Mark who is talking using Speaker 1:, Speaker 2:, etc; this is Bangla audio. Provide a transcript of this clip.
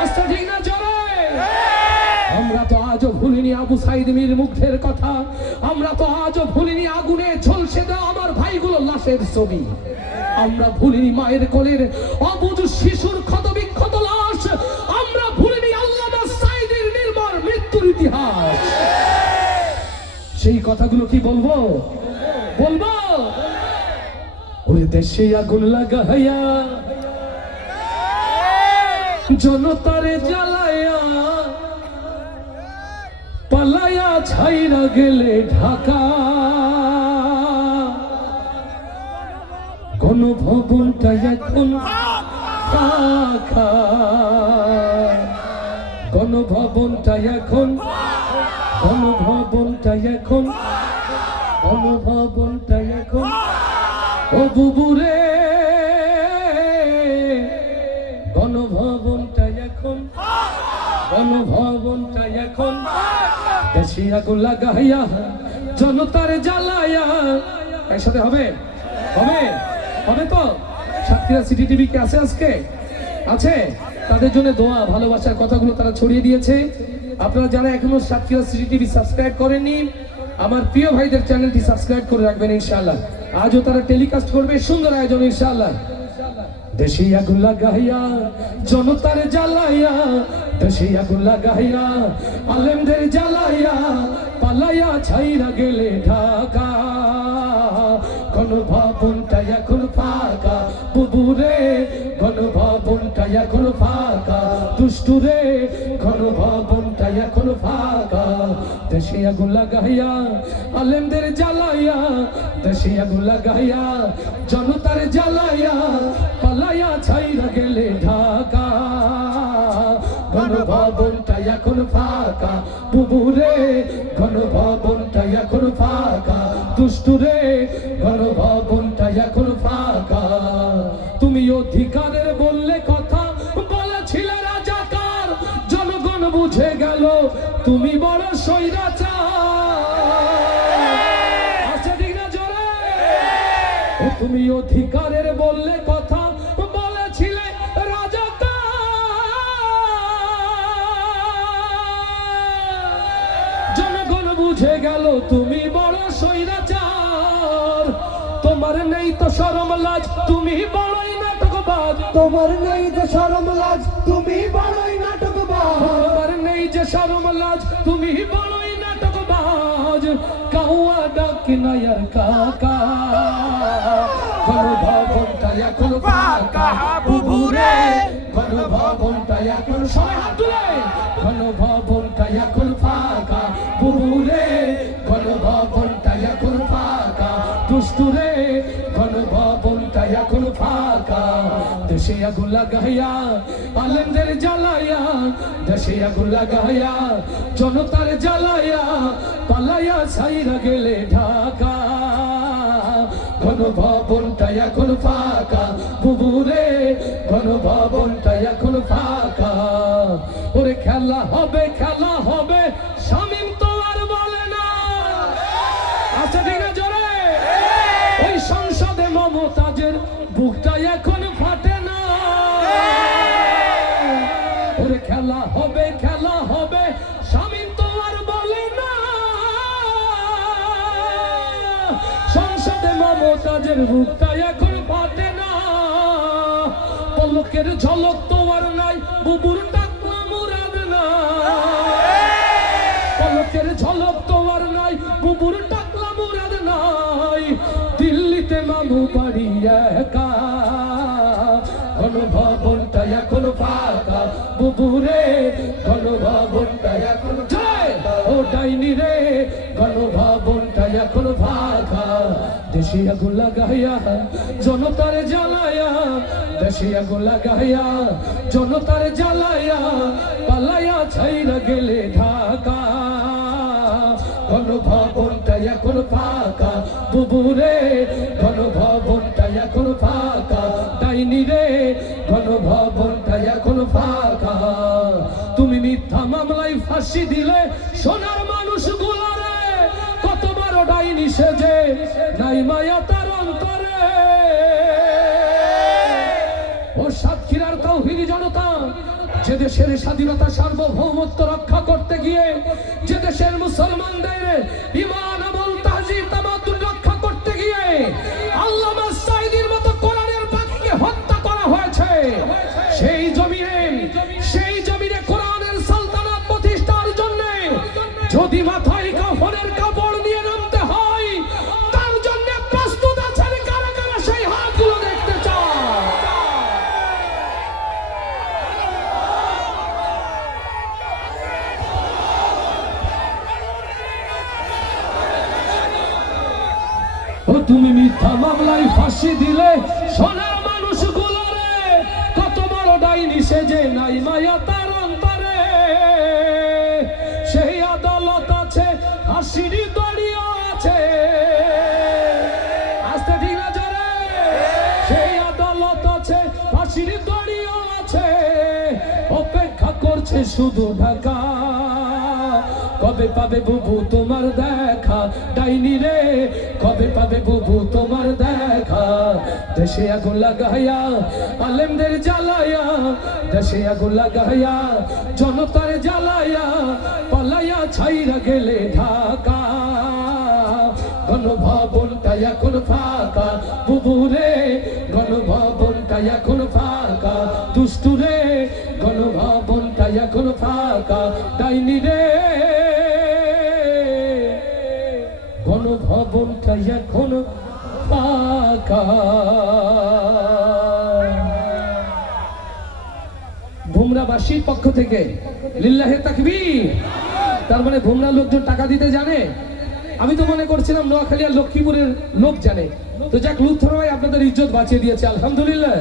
Speaker 1: আস্থা ঠিক না, চলে। আমরা তো আজও ভুলিনি আবু সাইদ মীর মুগ্ধের কথা। আমরা তো আজও ভুলিনি আগুনে ঝলসে দেওয়া আমার ভাইগুলো লাশের ছবি। আমরা ভুলিনি মায়ের কোলের অবুজ শিশুর ক্ষত বিক্ষত লাশ। আমরা ভুলিনি আল্লামা সাইদের নির্মল মৃত্যুর ইতিহাস। সেই কথাগুলো কি বলব? বলব? ওরে দেশে আগুন লাগা লাগাইয়া জনতারে জ্বালায়া, পালায়া ছাইরা গেলে ঢাকা। কোন ভবনটা এখন ফাঁকা। ভবনটা এখন, গণভবনটা এখন গণভবনটা এখন। ও বুবুরে এখন দেশি আগুন লাগাইয়া জনতার একসাথে হবে? হবে? হবে তো? সাতক্ষীরা সিটি টিভি কে আছে আজকে? আছে? তাদের জন্য দোয়া, ভালোবাসার কথাগুলো তারা ছড়িয়ে দিয়েছে। আপনারা যারা এখনও সাতক্ষীরা সিটি টিভি সাবস্ক্রাইব করেননি, আমার প্রিয় ভাইদের চ্যানেলটি সাবস্ক্রাইব করে রাখবেন ইনশাআল্লাহ। আজও তারা টেলিকাস্ট করবে, সুন্দর আয়োজন ইনশাআল্লাহ। দেশি আগুন লাগাইয়া, জনতার জ্বালাইয়া, দেশি আগুন লাগাইয়া, আলেমদের জ্বালাইয়া, পালাইয়া ছাইরা গেলে ঢাকা। কোন ভবনটা এখন ফাঁকা বুবুরে কোন ভবনটা এখন ফাঁকা। দুষ্টুরে কোন ভবনটা এখন ফাঁকা। দেশি আগুন লাগাইয়া, আলেমদের জ্বালাইয়া, দেশি আগুন লাগাইয়া, জনতার জ্বালাইয়া ছাইরা গেলে ঢাকা। ঘন ভবনটা এখন ফাঁকা। বুবুরে ঘন ভবনটা এখন ফাঁকা। দুষ্টুরে ঘন ভবনটা এখন ফাঁকা। তুমি অধিকারের বললে কথা বলেছিলে রাজাকার। জনগণ বুঝে গেল তুমি বড় সৈরাচার ও তুমি অধিকারের তুমি বড় সৈরাচার তোমার নেই তো শরম লাজ তুমি বড়ই নাটকবাজ।
Speaker 2: তোমার নেই যে শরম লাজ তুমি বড়ই নাটকবাজ।
Speaker 1: তোমার নেই যে শরম লাজ তুমি বড়ই নাটকবাজ। কাউয়া ডাক নায়ার কাকা। ঘন ভবনটা এখন ফাঁকা। বুবুরে। ঘন ভবনটা এখন সবাই হাত তুলে। ঘন ভবনটা ফাঁকা দেশে আগুন লাগাইয়া, আলেমদের জ্বালাইয়া, দেশে আগুন লাগাইয়া, জনতার জ্বালাইয়া, পালাইয়া ছাইরা গেলে ঢাকা। ঘন ভবনটা এখন ফাঁকা। বুবুরে ঘন ভবনটা এখন ফাঁকা। ওরে খেলা হবে খেলা হবে, শামিম তো আর বলে না। আচ্ছা ঠিক আছে ওই সংসদে মমতাজের বুকটা সংসদে মমতাজের বুকটা এখন ফাটে না। পলকের ঝলক তো আর নাই, বুবুর টাকলা মুরাদ না পলকের ঝলক তোমার নাই, বুবুর টাকলা মুরাদ নাই। দিল্লিতে মামু বাড়ি একা। ঘন ভবনটা এখন ফাঁকা, বুবুরে ঘন ভবনটা এখন ও ডাইনি রে ঘন ভবনটা এখন ফাঁকা দেশি আগুন লাগাইয়া, জনতার আগুন লাগাইয়া, জনতার পালাইয়া ছাইরা গেলে ঢাকা। ঘন ভবনটা এখন ফাঁকা, বুবুরে ভবনটা এখন ফাঁকা, ডাইনি রে ঘন ভবনটা এখন ফাঁকা। তুমি মিথ্যা মামলায় ফাঁসি দিলে, সোনার মানুষ সেজে নাই মায়া তার অন্তরে। ও সাতক্ষীরার তৌহিদি যে দেশের স্বাধীনতা, সার্বভৌমত্ব রক্ষা করতে গিয়ে, যে দেশের মুসলমানদের ইমান আমল, তাহজিব ও তুমি মিথ্যা মামলায় ফাঁসি দিলে সোনার মানুষ কত বড় ডাইনি নাই মায়া তার অন্তরে। সেই আদালত আছে দড়িও আছে। আস্তে সেই আদালত আছে আছে। অপেক্ষা করছে শুধু ঢাকা। কবে পাবে বুবু তোমার দেখা। ডাইনি রে, কবে পাবে বুবু তোমার দেখা? দেশে আগুন লাগাইয়া, আলেমদের জ্বালায়া দেশে আগুন লাগাইয়া, জনতার জ্বালায়া পালাইয়া ছাইরা গেলে ঢাকা। গণভবনটা এখন ফাঁকা, বুবু রে, গণভবনটা এখন ফাঁকা। দুষ্টু রে, গণভবনটা এখন ফাঁকা। ডাইনি রে গণভবনটা এখন ভুমরাবাসীর পক্ষ থেকে লিল্লাহে তাকবীর। তার মানে ভুমরা লোকজন টাকা দিতে জানে, আমি তো মনে করছিলাম নোয়াখালী আর লক্ষ্মীপুরের লোক জানে। তো যাক লুথর ভাই আপনাদের ইজ্জত বাঁচিয়ে দিয়েছে, আলহামদুলিল্লাহ।